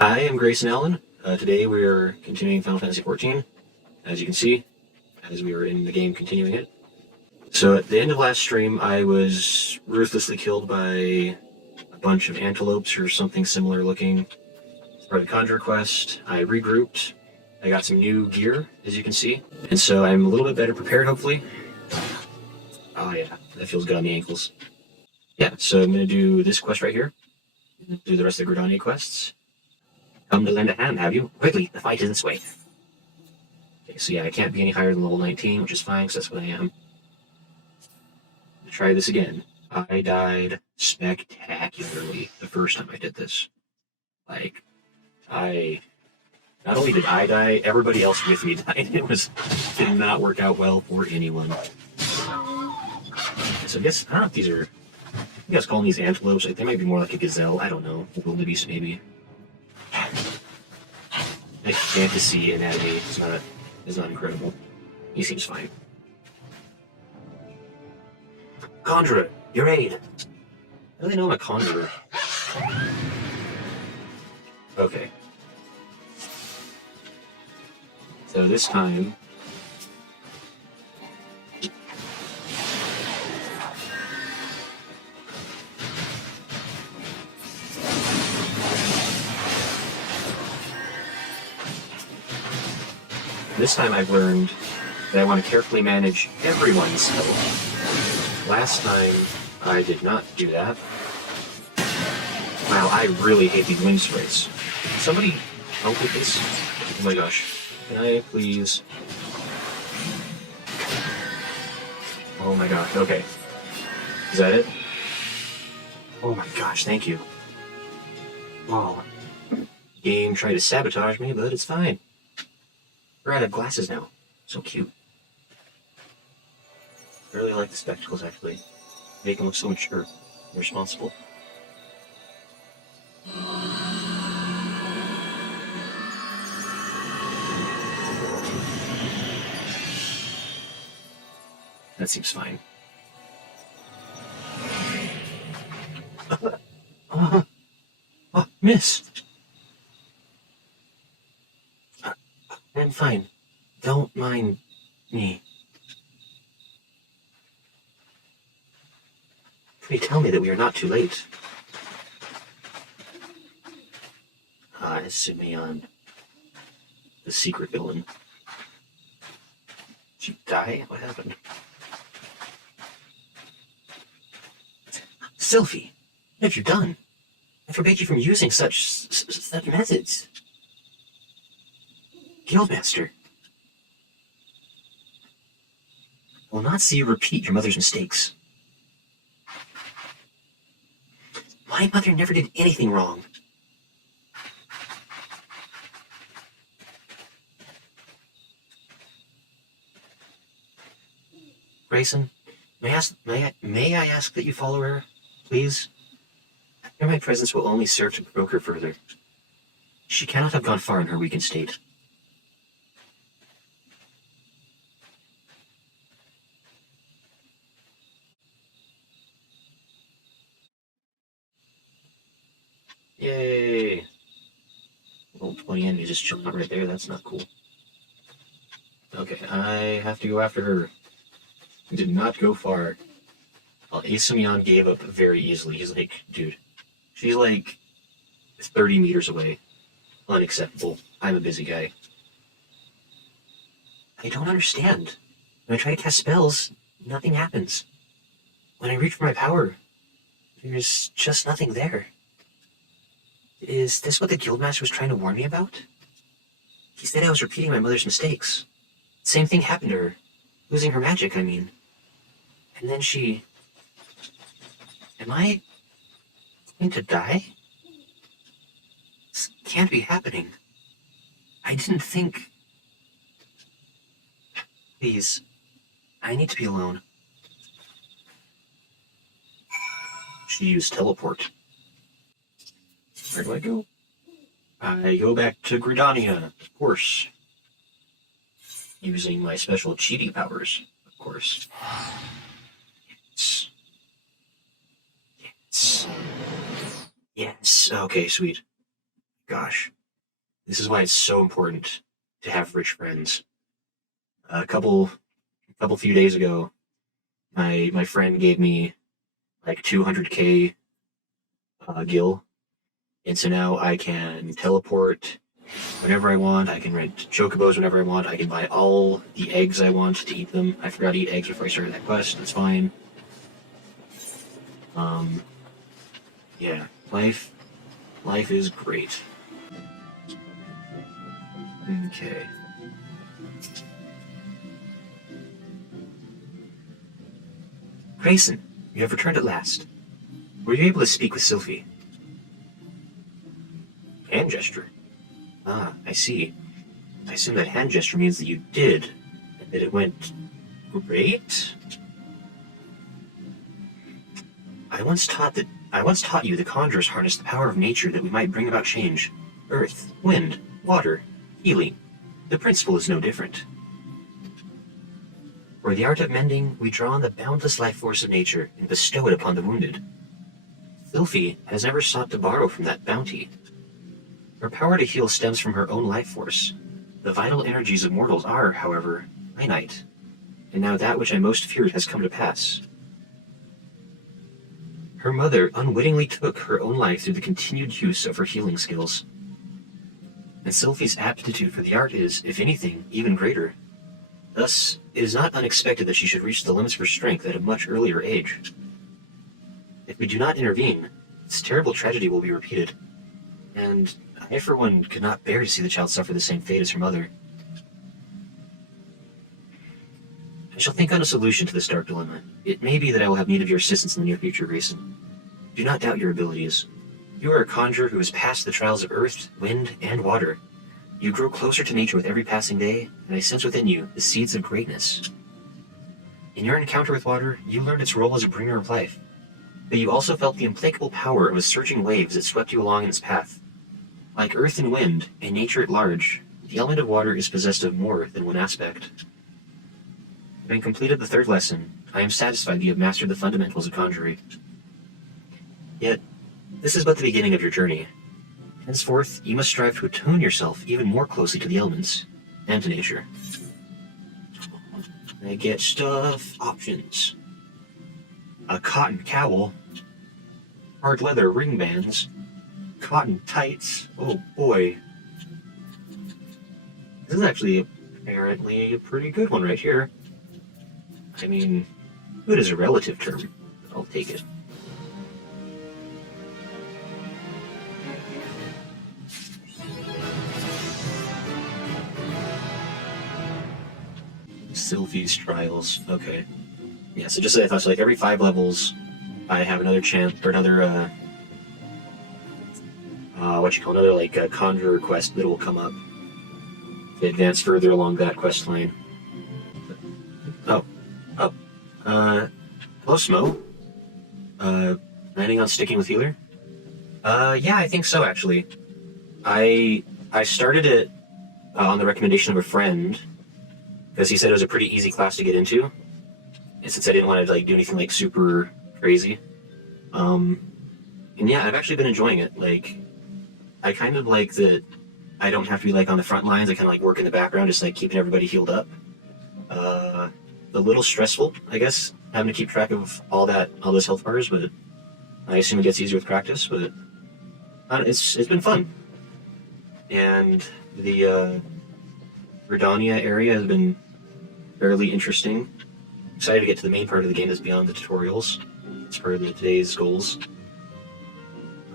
I am Grayson Allen. Today we are continuing Final Fantasy XIV, as you can see, as we are in the game continuing it. So at the end of last stream, I was ruthlessly killed by a bunch of antelopes or something similar looking. As part of the Conjurer quest, I regrouped. I got some new gear, as you can see, and so I'm a little bit better prepared, hopefully. Oh yeah, that feels good on the ankles. Yeah, so I'm going to do this quest right here, do the rest of the Gridania quests. Come to lend a hand, have you? Quickly, the fight is this way. Okay, so yeah, I can't be any higher than level 19, which is fine, because that's what I am. Try this again. I died spectacularly the first time I did this. Not only did I die, everybody else with me died. Did not work out well for anyone. So I guess, I don't know if these are, you guys calling these antelopes, they might be more like a gazelle, I don't know. Wildebeest, maybe. Like fantasy anatomy is not incredible. He seems fine. Conjurer, your aid. How do they know I'm a conjurer? Okay. So this time... This time I've learned that I want to carefully manage everyone's health. Last time I did not do that. Wow, I really hate these wind sprays. Can somebody help with this? Oh my gosh. Can I please... Oh my gosh, okay. Is that it? Oh my gosh, thank you. Oh. Game tried to sabotage me, but it's fine. We're out of glasses now. So cute. I really like the spectacles, actually. Make them look so mature and responsible. That seems fine. Miss! I'm fine. Don't mind me. Pray tell me that we are not too late. Simeon. The secret villain. Did you die? What happened? Sylphie, what have you done? I forbade you from using such methods. Guildmaster. I will not see you repeat your mother's mistakes. My mother never did anything wrong. Grayson, may I ask that you follow her, please? Fear my presence will only serve to provoke her further. She cannot have gone far in her weakened state. Yay! Well, 20 enemies just chilling out right there. That's not cool. Okay, I have to go after her. Did not go far. Well, Asamion gave up very easily. He's like, dude, she's like 30 meters away. Unacceptable. I'm a busy guy. I don't understand. When I try to cast spells, nothing happens. When I reach for my power, there's just nothing there. Is this what the Guildmaster was trying to warn me about? He said I was repeating my mother's mistakes. Same thing happened to her. Losing her magic, I mean. And then she... Am I going to die? This can't be happening. I didn't think... Please, I need to be alone. She used teleport. Where do I go? I go back to Gridania, of course. Using my special cheating powers, of course. Yes. Okay, sweet. Gosh, this is why it's so important to have rich friends. A few days ago, my friend gave me like 200k gil, and so now I can teleport whenever I want. I can rent chocobos whenever I want. I can buy all the eggs I want to eat them. I forgot to eat eggs before I started that quest. That's fine. Yeah, life is great. Okay. Grayson, you have returned at last. Were you able to speak with Sylphie? Hand gesture. Ah, I see. I assume that hand gesture means that you did, and that it went great? I once taught you the conjurers harness the power of nature that we might bring about change. Earth, wind, water, healing. The principle is no different. For the art of mending, we draw on the boundless life force of nature and bestow it upon the wounded. Sylphie has never sought to borrow from that bounty. Her power to heal stems from her own life force. The vital energies of mortals are, however, finite, and now that which I most feared has come to pass. Her mother unwittingly took her own life through the continued use of her healing skills. And Sylphie's aptitude for the art is, if anything, even greater. Thus, it is not unexpected that she should reach the limits of her strength at a much earlier age. If we do not intervene, this terrible tragedy will be repeated, and I, for one, could not bear to see the child suffer the same fate as her mother. I shall think on a solution to this dark dilemma. It may be that I will have need of your assistance in the near future, Grayson. Do not doubt your abilities. You are a conjurer who has passed the trials of earth, wind, and water. You grow closer to nature with every passing day, and I sense within you the seeds of greatness. In your encounter with water, you learned its role as a bringer of life, but you also felt the implacable power of the surging waves that swept you along in its path. Like earth and wind, and nature at large, the element of water is possessed of more than one aspect. Having completed the third lesson, I am satisfied that you have mastered the fundamentals of conjury. Yet, this is but the beginning of your journey. Henceforth, you must strive to attune yourself even more closely to the elements, and to nature. I get stuff options. A cotton cowl, hard leather ring bands, cotton tights. Oh boy. This is actually apparently a pretty good one right here. I mean, good is a relative term. I'll take it. Sylphie's trials. Okay. Yeah, so just like I thought, so like every 5 levels, I have another chance, or another, another like conjurer quest that will come up to advance further along that quest line. Hello, Smo. Planning on sticking with healer? Yeah, I think so, actually. I started it on the recommendation of a friend, because he said it was a pretty easy class to get into, and since I didn't want to like do anything like super crazy, and yeah, I've actually been enjoying it. Like, I kind of like that I don't have to be like on the front lines. I kind of like work in the background, just like keeping everybody healed up. A little stressful, I guess, having to keep track of all those health bars, but I assume it gets easier with practice. But it's been fun, and the Redania area has been fairly interesting. Excited to get to the main part of the game that's beyond the tutorials. It's part of today's goals.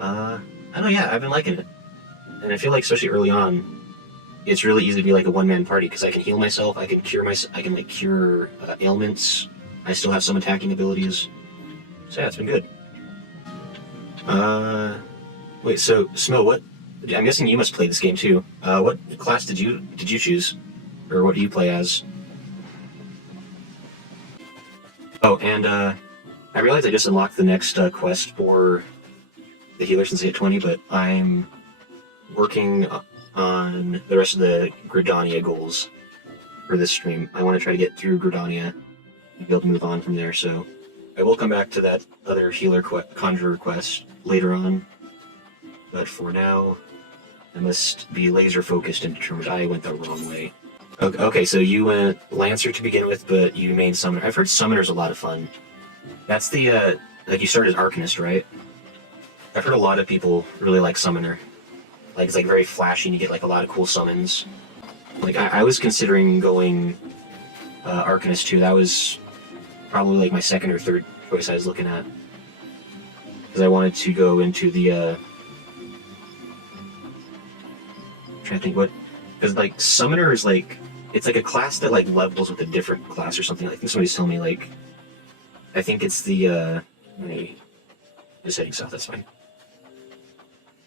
I don't know, yeah, I've been liking it. And I feel like, especially early on, it's really easy to be like a one-man party, because I can heal myself, I can cure ailments, I still have some attacking abilities. So yeah, it's been good. Wait, so, Smo, what... I'm guessing you must play this game too. What class did you choose? Or what do you play as? Oh, and I realized I just unlocked the next quest for the healer since I hit 20, but I'm working on the rest of the Gridania goals for this stream. I want to try to get through Gridania and be able to move on from there, so I will come back to that other healer conjurer quest later on. But for now, I must be laser focused and determined. I went the wrong way. Okay, so you went Lancer to begin with, but you main Summoner. I've heard Summoner's a lot of fun. That's the, like you started as Arcanist, right? I've heard a lot of people really like Summoner. Like, it's like very flashy and you get like a lot of cool summons. Like, I was considering going Arcanist too. That was probably like my second or third choice I was looking at. Because I wanted to go into the, I'm trying to think what, because like Summoner is like, it's like a class that like levels with a different class or something. I think somebody's telling me like, I think it's the, just heading south, that's fine.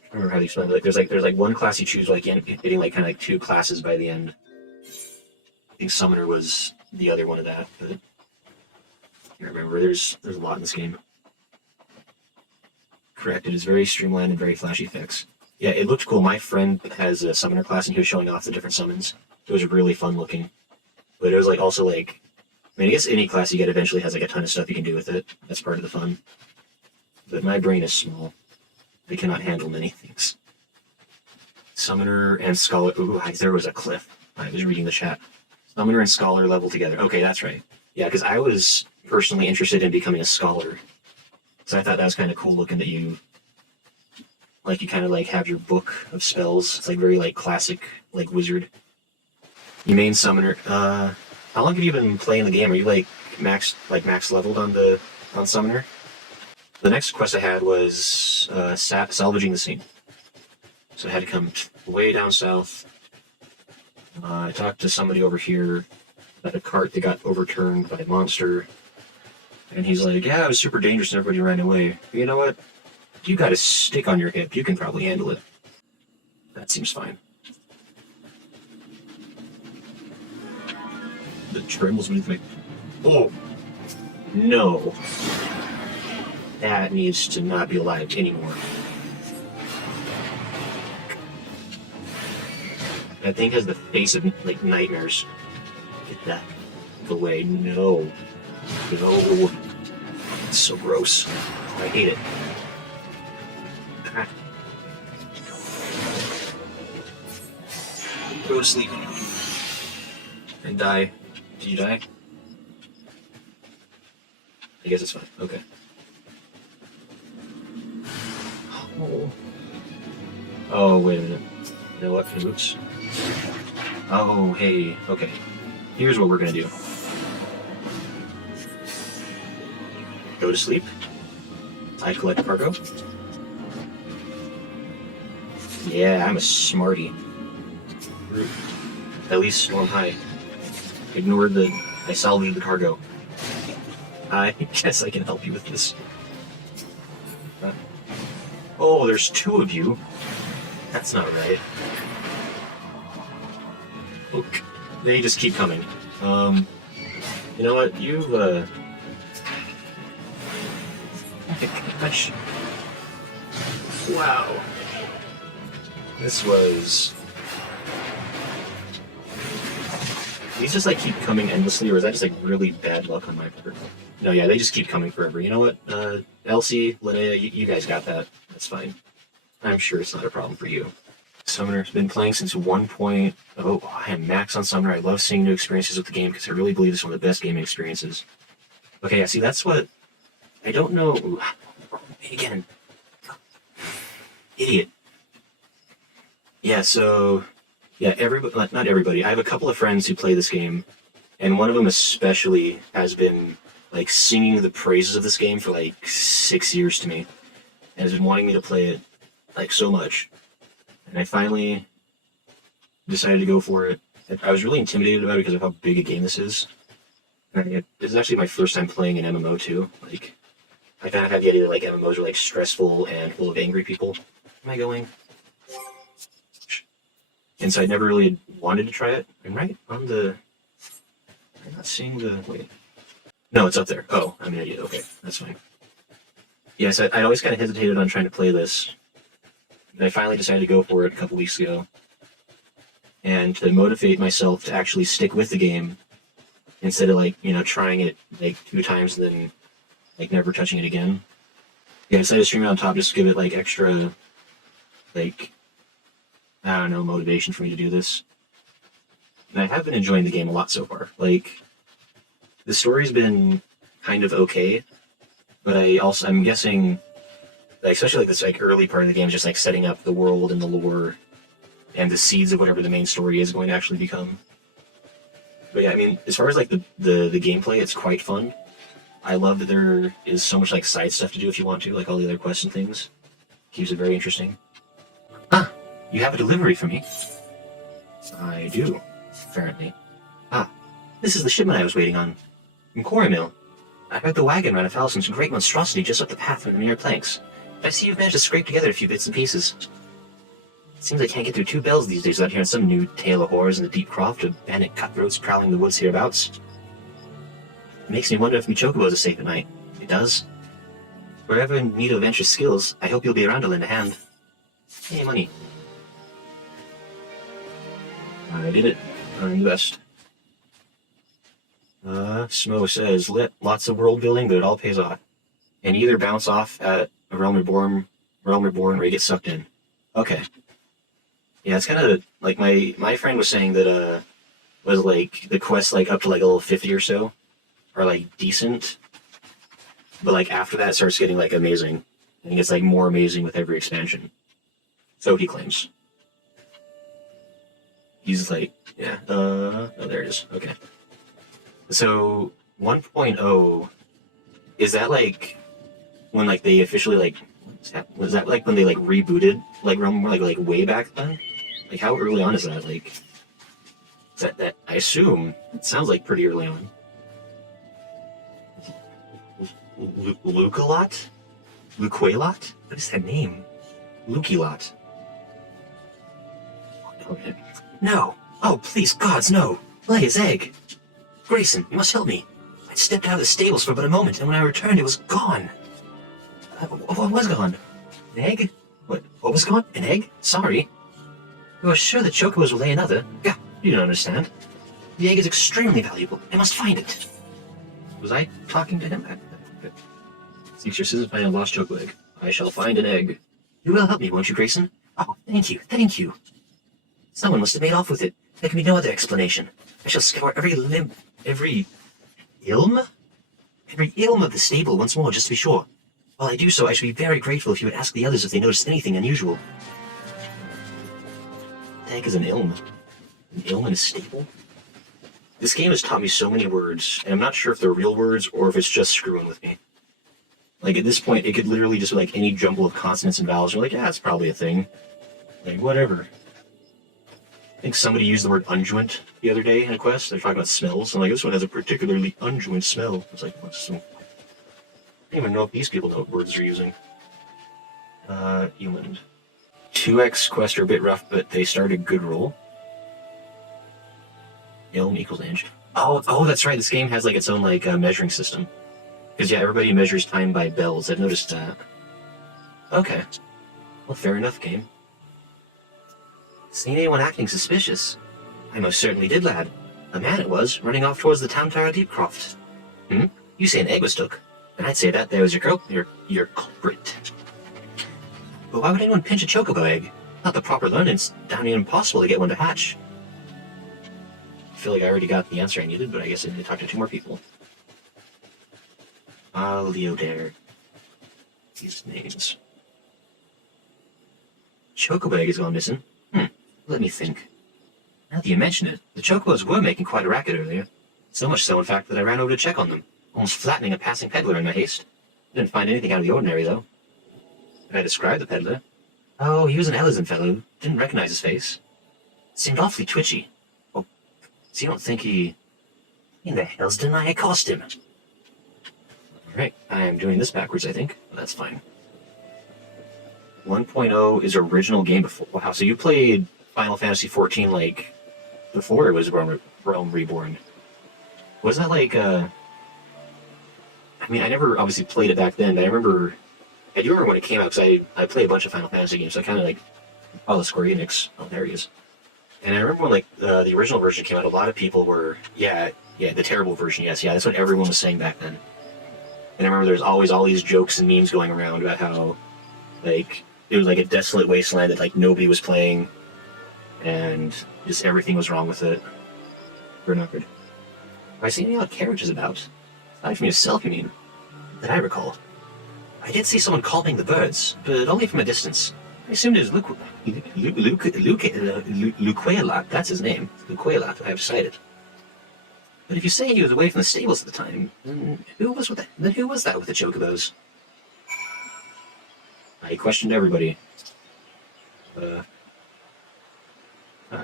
I don't remember how to explain it. Like, there's like one class you choose, like, you end up getting like kind of like two classes by the end. I think Summoner was the other one of that, but I can't remember. There's a lot in this game. Correct, it is very streamlined and very flashy effects. Yeah, it looked cool. My friend has a Summoner class and he was showing off the different summons. It was really fun looking. But it was like also like, I mean, I guess any class you get eventually has like a ton of stuff you can do with it. That's part of the fun. But my brain is small. I cannot handle many things. Summoner and Scholar... Ooh, there was a cliff. I was reading the chat. Summoner and Scholar level together. Okay, that's right. Yeah, because I was personally interested in becoming a Scholar. So I thought that was kind of cool looking that you... Like, you kind of, like, have your book of spells. It's, like, very, like, classic, like, wizard. You main Summoner. How long have you been playing the game? Are you, like, max leveled on Summoner? The next quest I had was salvaging the scene. So I had to come way down south. I talked to somebody over here about a cart that got overturned by a monster. And he's like, yeah, it was super dangerous and everybody ran away. But you know what? You got a stick on your hip. You can probably handle it. That seems fine. The trembles beneath me. Oh! No. That needs to not be alive anymore. That thing has the face of, like, nightmares. Get that away. No. No. It's so gross. I hate it. Go to sleep. And die. Did you die? I guess it's fine. Okay. Oh, wait a minute. You know what? Oops. Oh, hey. Okay. Here's what we're gonna do. Go to sleep. I collect cargo. Yeah, I'm a smarty. At least storm high. Ignored the... I salvaged the cargo. I guess I can help you with this. Oh, there's two of you. That's not right. Look, they just keep coming. You know what? You've, oh my gosh. Wow. This was... These just, like, keep coming endlessly, or is that just, like, really bad luck on my part? No, yeah, they just keep coming forever. You know what? Elsie, Linnea, you guys got that. That's fine. I'm sure it's not a problem for you. Summoner's been playing since 1.0. I am max on Summoner. I love seeing new experiences with the game because I really believe it's one of the best gaming experiences. Okay, yeah, see, that's what... I don't know... Ooh, again. Idiot. Yeah, so... Yeah, everybody... Not everybody. I have a couple of friends who play this game, and one of them especially has been, like, singing the praises of this game for, like, 6 years to me. And has been wanting me to play it, like, so much. And I finally decided to go for it. I was really intimidated about it because of how big a game this is. And this is actually my first time playing an MMO, too. Like, I kind of had the idea that, like, MMOs are, like, stressful and full of angry people. Am I going? And so I never really wanted to try it. I'm right on the... I'm not seeing the... Wait. No, it's up there. Oh, I'm an idiot. Okay, that's fine. Yes, I always kind of hesitated on trying to play this. And I finally decided to go for it a couple weeks ago. And to motivate myself to actually stick with the game, instead of, like, you know, trying it, like, 2 times and then, like, never touching it again. Yeah, I decided to stream it on top, just to give it, like, extra, like, I don't know, motivation for me to do this. And I have been enjoying the game a lot so far. Like, the story's been kind of okay, but I'm guessing, like, especially like this like early part of the game is just like setting up the world and the lore and the seeds of whatever the main story is going to actually become. But yeah, I mean, as far as like the gameplay, it's quite fun. I love that there is so much like side stuff to do if you want to, like all the other quests and things. Keeps it very interesting. Ah, you have a delivery for me. I do, apparently. Ah, this is the shipment I was waiting on. From Quarry Mill. I heard the wagon ran afoul of some great monstrosity just up the path from the near planks. I see you've managed to scrape together a few bits and pieces. It seems I can't get through 2 bells these days without hearing some new tale of horrors in the deep croft of bandit cutthroats prowling the woods hereabouts. It makes me wonder if me chocobos are safe at night. It does. Wherever in need of adventurous skills, I hope you'll be around to lend a hand. Hey, money. I did it. I'm the best. Smo says, lots of world building, but it all pays off. And you either bounce off at a Realm Reborn, or you get sucked in. Okay. Yeah, it's kind of like my friend was saying that was like the quests like up to like level 50 or so are like decent, but like after that it starts getting like amazing. I think it's like more amazing with every expansion. So he claims. He's like, yeah. Oh, there it is. Okay. So 1.0 is that like when like they officially like was that like when they like rebooted like Realm like way back then? Like, how early on is that? Like, is that I assume it sounds like pretty early on. Lukelot? Luquelot? What is that name? Lukilot. Okay. No! Oh, please, gods, no! Lay his egg! Grayson, you must help me. I stepped out of the stables for but a moment, and when I returned, it was gone. What was gone? An egg? What was gone? An egg? Sorry. You are sure the chocobos will lay another? Yeah, you don't understand. The egg is extremely valuable. I must find it. Was I talking to him? Seeks your scissors find a lost choco egg. I shall find an egg. You will help me, won't you, Grayson? Oh, thank you, thank you. Someone must have made off with it. There can be no other explanation. I shall scour every ilm of the stable once more, just to be sure. While I do so, I should be very grateful if you would ask the others if they noticed anything unusual. What the heck is an ilm? An ilm in a stable? This game has taught me so many words, and I'm not sure if they're real words or if it's just screwing with me. Like, at this point, it could literally just be like any jumble of consonants and vowels. You're like, yeah, that's probably a thing. Like, whatever. I think somebody used the word unguent the other day in a quest. They're talking about smells. I'm like, this one has a particularly unguent smell. I was like, what's so... I don't even know if these people know what words they're using. Human. 2x quests are a bit rough, but they start a good roll. Ilm equals inch. Oh, that's right. This game has like its own like measuring system. Because yeah, everybody measures time by bells. I've noticed that. Okay. Well, fair enough, game. Seen anyone acting suspicious? I most certainly did, lad. A man it was, running off towards the town tower Deepcroft. You say an egg was took, and I'd say that there was your culprit. But why would anyone pinch a chocobo egg? Not the proper learning's down here impossible to get one to hatch. I feel like I already got the answer I needed, but I guess I need to talk to 2 more people. Leodare. These names. Chocobo egg has gone missing. Let me think. Now that you mention it, the chocobos were making quite a racket earlier. So much so, in fact, that I ran over to check on them, almost flattening a passing peddler in my haste. Didn't find anything out of the ordinary, though. Did I describe the peddler? Oh, he was an Elizan fellow. Didn't recognize his face. Seemed awfully twitchy. Oh, so you don't think he... In the hell's did I accost him? Alright, I am doing this backwards, I think. But that's fine. 1.0 is original game before... Wow, so you played Final Fantasy XIV, like, before it was Realm Reborn. Was that like, I mean, I never obviously played it back then, but I do remember when it came out, because I play a bunch of Final Fantasy games, so I kind of like follow Square Enix. Oh, there he is. And I remember when like the original version came out, a lot of people were, yeah, the terrible version, yes, yeah, that's what everyone was saying back then. And I remember there's always all these jokes and memes going around about how, like, it was like a desolate wasteland that like nobody was playing, and just everything was wrong with it. Bernard. Have I seen any odd carriages about? Aside from yourself, you mean? That I recall. I did see someone calming the birds, but only from a distance. I assumed it was Luquelat, that's his name. Luquelat, I have sighted. But if you say he was away from the stables at the time, then who was that with the chocobos? I questioned everybody.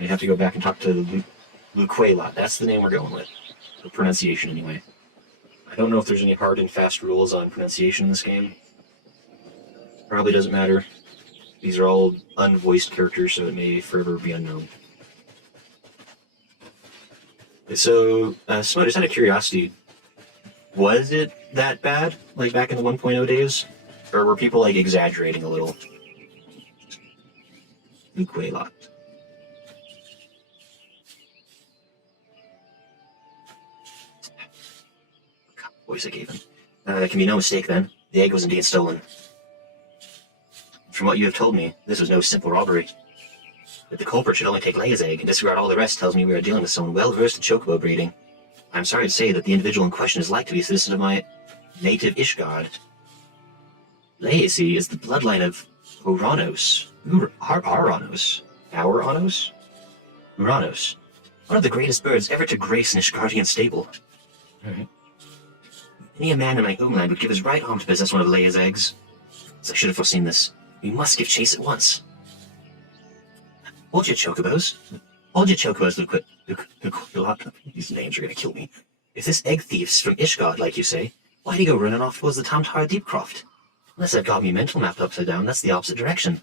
You have to go back and talk to Luquelat. That's the name we're going with. The pronunciation, anyway. I don't know if there's any hard and fast rules on pronunciation in this game. Probably doesn't matter. These are all unvoiced characters, so it may forever be unknown. So, Smut, just out of curiosity, was it that bad, like back in the 1.0 days? Or were people, like, exaggerating a little? Luquelat. Voice I gave him. There can be no mistake then. The egg was indeed stolen. From what you have told me, this was no simple robbery. That the culprit should only take Leia's egg and disregard all the rest tells me we are dealing with someone well-versed in chocobo breeding. I'm sorry to say that the individual in question is like to be a citizen of my native Ishgard. Leia, see, is the bloodline of Uranos. Uranos. One of the greatest birds ever to grace an Ishgardian stable. Alright. Many a man in my homeland would give his right arm to possess one of Leia's eggs. As I should have foreseen this. We must give chase at once. Hold your chocobos. These names are gonna kill me. If this egg thief's from Ishgard, like you say, why'd he go running off towards the Tamtar Deepcroft? Unless I've got me mental mapped upside down, that's the opposite direction.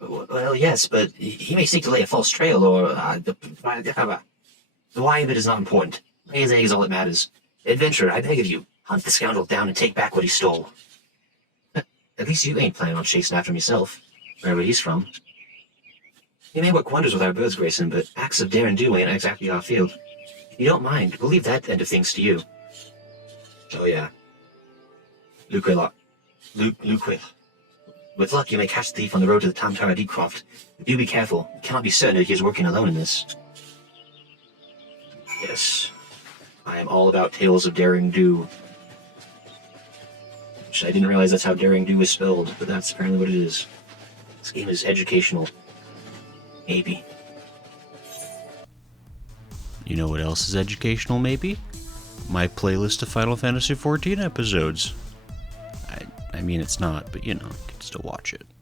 Well, yes, but he may seek to lay a false trail, or... the why of it is not important. Leia's egg is all that matters. Adventurer, I beg of you, hunt the scoundrel down and take back what he stole. At least you ain't planning on chasing after him yourself, wherever he's from. He may work wonders with our birds, Grayson, but acts of dare and do ain't exactly our field. If you don't mind, we'll leave that end of things to you. Oh yeah. Luquelat. With luck, you may catch the thief on the road to the Tamtara Deepcroft. But do be careful. You cannot be certain that he is working alone in this. Yes. I am all about tales of daring do. Which I didn't realize that's how daring do is spelled, but that's apparently what it is. This game is educational. Maybe. You know what else is educational, maybe? My playlist of Final Fantasy XIV episodes. I mean, it's not, but you know, you can still watch it.